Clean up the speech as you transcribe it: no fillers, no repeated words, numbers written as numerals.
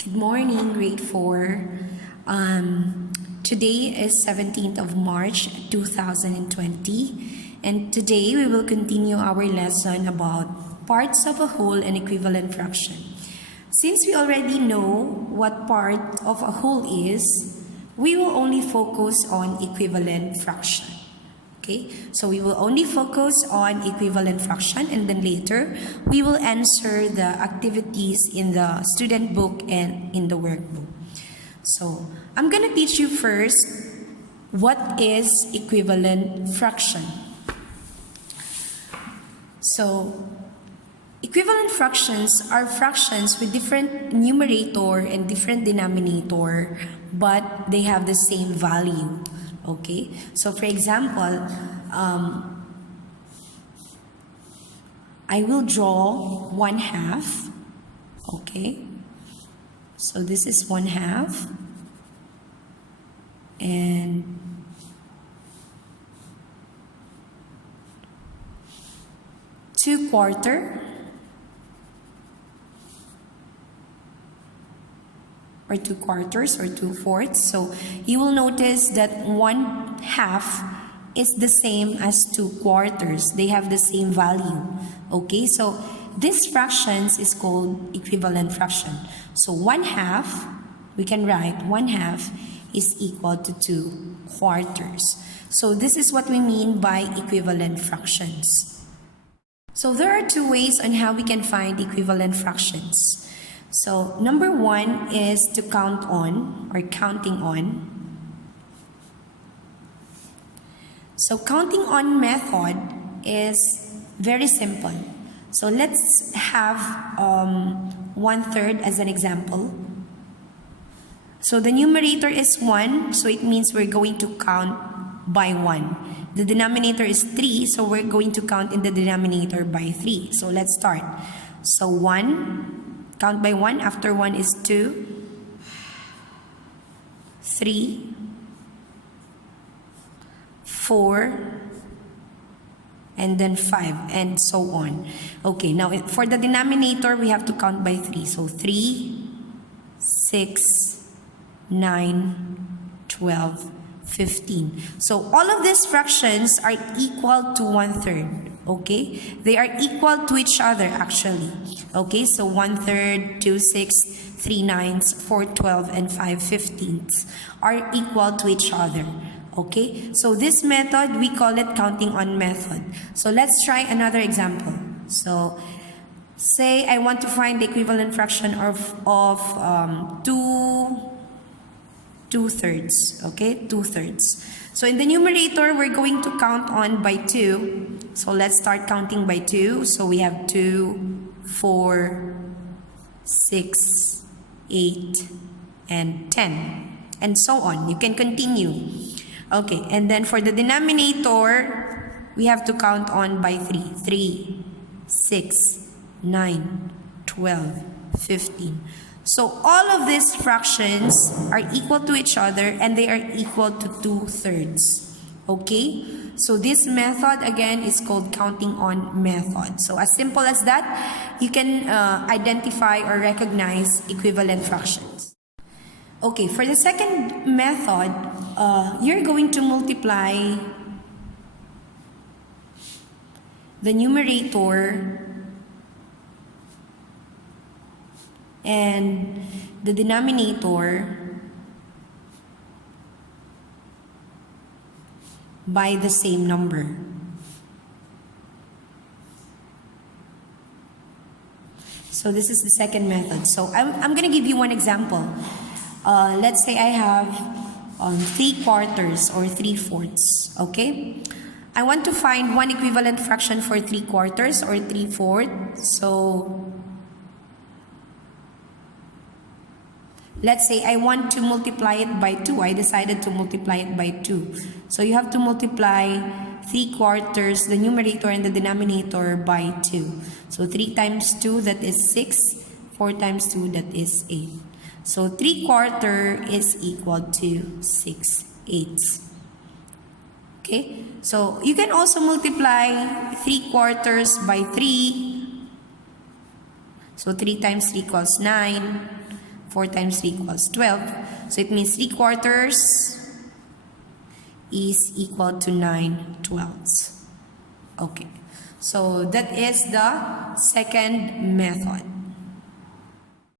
Good morning, grade 4. Today is 17th of March 2020, and today we will continue our lesson about parts of a whole and equivalent fraction. Since we already know what part of a whole is, we will only focus on equivalent fraction. Okay, so we will only focus on equivalent fraction, and then later we will answer the activities in the student book and in the workbook. So I'm going to teach you first what is equivalent fraction. So equivalent fractions are fractions with different numerator and different denominator, but they have the same value. Okay, so for example, I will draw 1/2. Okay, so this is 1/2, and two quarter, or 2 quarters, or 2/4. So you will notice that 1/2 is the same as 2 quarters. They have the same value. Okay, so this fractions is called equivalent fraction. So 1/2, we can write 1/2 is equal to 2 quarters. So this is what we mean by equivalent fractions. So there are two ways on how we can find equivalent fractions. So number one is to count on, or counting on. So counting on method is very simple. So let's have 1/3 as an example. So the numerator is 1, so it means we're going to count by 1. The denominator is 3, so we're going to count in the denominator by 3. So let's start. So 1, count by 1, after 1 is 2, 3, 4, and then 5, and so on. Okay, now for the denominator, we have to count by 3. So 3, 6, 9, 12, 15. So all of these fractions are equal to 1/3. Okay, they are equal to each other actually. Okay, so 1/3, 2 6, 3 9s, 4 12, and 5 15ths are equal to each other. Okay, so this method, we call it counting on method. So let's try another example. So say I want to find the equivalent fraction of 2/3. Okay, 2/3. So in the numerator, we're going to count on by 2. So let's start counting by 2. So we have 2, 4, 6, 8, and 10, and so on. You can continue. Okay, and then for the denominator, we have to count on by 3. 3, 6, 9, 12, 15. So all of these fractions are equal to each other, and they are equal to 2/3. Okay? So this method again is called counting on method. So as simple as that, you can identify or recognize equivalent fractions. Okay, for the second method, you're going to multiply the numerator and the denominator by the same number. So this is the second method. So I'm going to give you one example. Let's say I have 3 quarters or 3/4. Okay, I want to find one equivalent fraction for 3 quarters or 3/4. So let's say I want to multiply it by 2. I decided to multiply it by 2. So you have to multiply 3 quarters, the numerator and the denominator, by 2. So 3 times 2, that is 6. 4 times 2, that is 8. So 3/4 is equal to 6/8. Okay, so you can also multiply 3/4 by 3. So 3 times 3 equals 9. 4 times 3 equals 12. So it means 3/4 is equal to 9/12. Okay. So that is the second method.